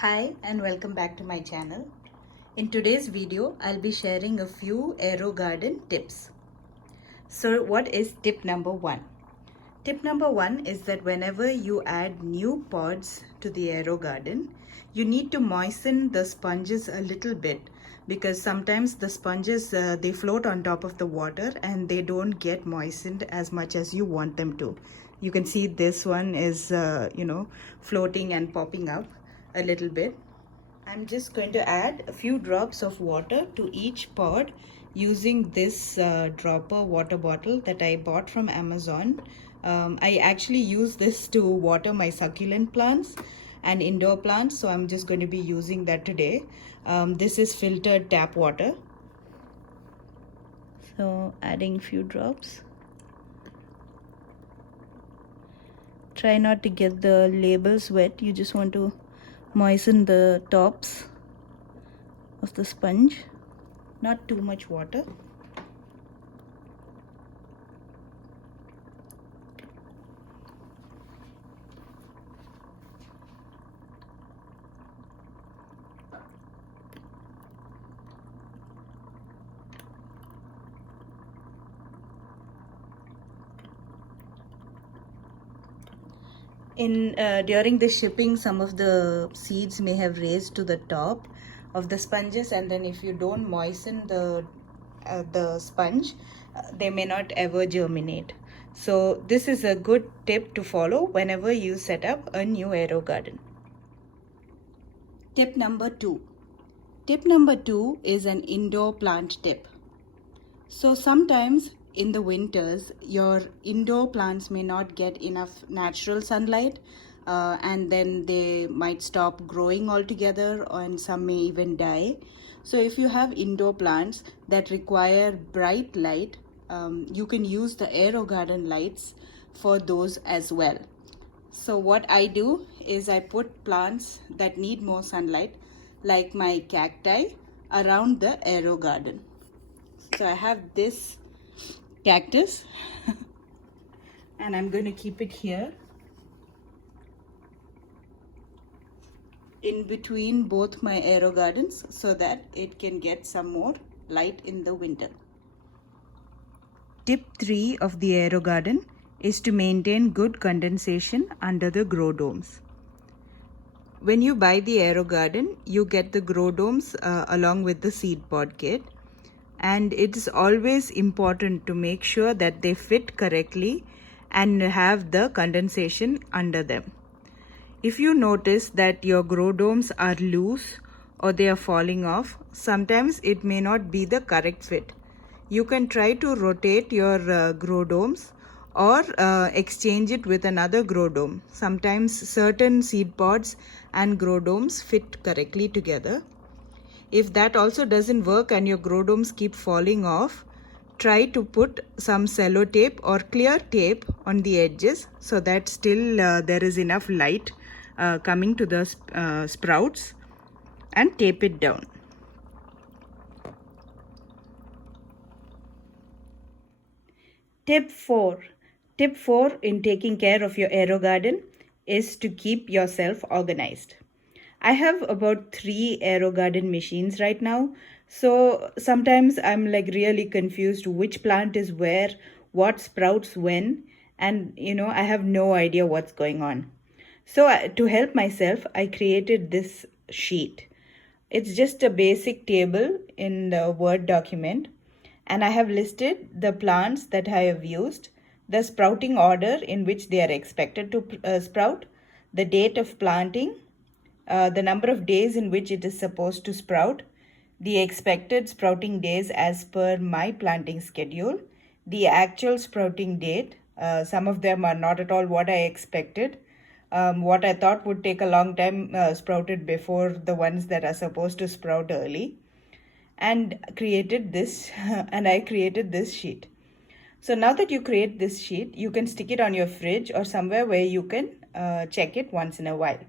Hi and welcome back to my channel. In today's video, I'll be sharing a few AeroGarden tips. So what is tip number one? Tip number one is that whenever you add new pods to the AeroGarden, you need to moisten the sponges a little bit because sometimes the sponges, they float on top of the water and they don't get moistened as much as you want them to. You can see this one is, floating and popping up a little bit. I'm just going to add a few drops of water to each pod using this dropper water bottle that I bought from Amazon. I actually use this to water my succulent plants and indoor plants, so I'm just going to be using that today. This is filtered tap water. So adding a few drops. Try not to get the labels wet. You just want to moisten the tops of the sponge. Not too much water. During the shipping, some of the seeds may have raised to the top of the sponges, and then if you don't moisten the sponge, they may not ever germinate. So this is a good tip to follow whenever you set up a new AeroGarden. Tip number two. Tip number two is an indoor plant tip. So sometimes in the winters, your indoor plants may not get enough natural sunlight, and then they might stop growing altogether, and some may even die. So if you have indoor plants that require bright light, you can use the AeroGarden lights for those as well. So what I do is I put plants that need more sunlight, like my cacti, around the AeroGarden. So I have this cactus and I'm going to keep it here in between both my AeroGardens so that it can get some more light in the winter. Tip 3 of the AeroGarden is to maintain good condensation under the grow domes. When you buy the AeroGarden, you get the grow domes along with the seed pod kit. And it is always important to make sure that they fit correctly and have the condensation under them. If you notice that your grow domes are loose or they are falling off, sometimes it may not be the correct fit. You can try to rotate your grow domes or exchange it with another grow dome. Sometimes certain seed pods and grow domes fit correctly together. If that also doesn't work and your grow domes keep falling off, try to put some sellotape or clear tape on the edges so that still there is enough light coming to the sprouts, and tape it down. Tip 4. Tip 4 in taking care of your AeroGarden is to keep yourself organized. I have about 3 AeroGarden machines right now, so sometimes I'm like really confused which plant is where, what sprouts when, and I have no idea what's going on. So to help myself, I created this sheet. It's just a basic table in the Word document, and I have listed the plants that I have used, the sprouting order in which they are expected to sprout, the date of planting, the number of days in which it is supposed to sprout, the expected sprouting days as per my planting schedule, the actual sprouting date. Some of them are not at all what I expected. What I thought would take a long time sprouted before the ones that are supposed to sprout early. And created this, and I created this sheet. So now that you create this sheet, you can stick it on your fridge or somewhere where you can check it once in a while.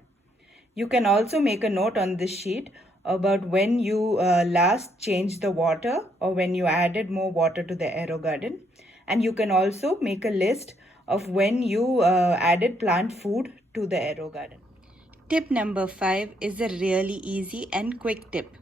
You can also make a note on this sheet about when you last changed the water or when you added more water to the AeroGarden. And you can also make a list of when you added plant food to the AeroGarden. Tip number 5 is a really easy and quick tip.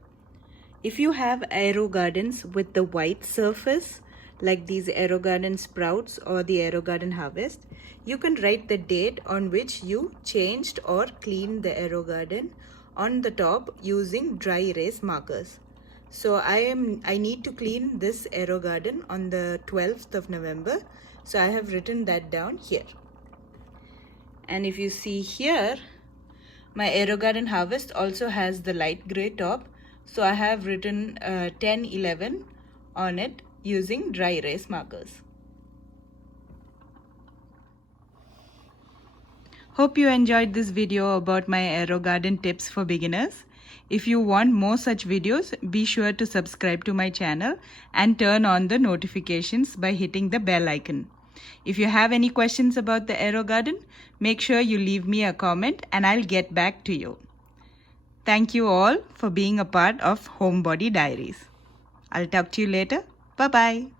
If you have AeroGardens with the white surface, like these AeroGarden sprouts or the AeroGarden harvest, you can write the date on which you changed or cleaned the AeroGarden on the top using dry erase markers. So I need to clean this AeroGarden on the 12th of November. So I have written that down here. And if you see here, my AeroGarden harvest also has the light gray top. So I have written 10-11 on it using dry erase markers. Hope you enjoyed this video about my AeroGarden tips for beginners. If you want more such videos, be sure to subscribe to my channel and turn on the notifications by hitting the bell icon. If you have any questions about the AeroGarden, make sure you leave me a comment and I'll get back to you. Thank you all for being a part of Homebody Diaries. I'll talk to you later. Bye-bye.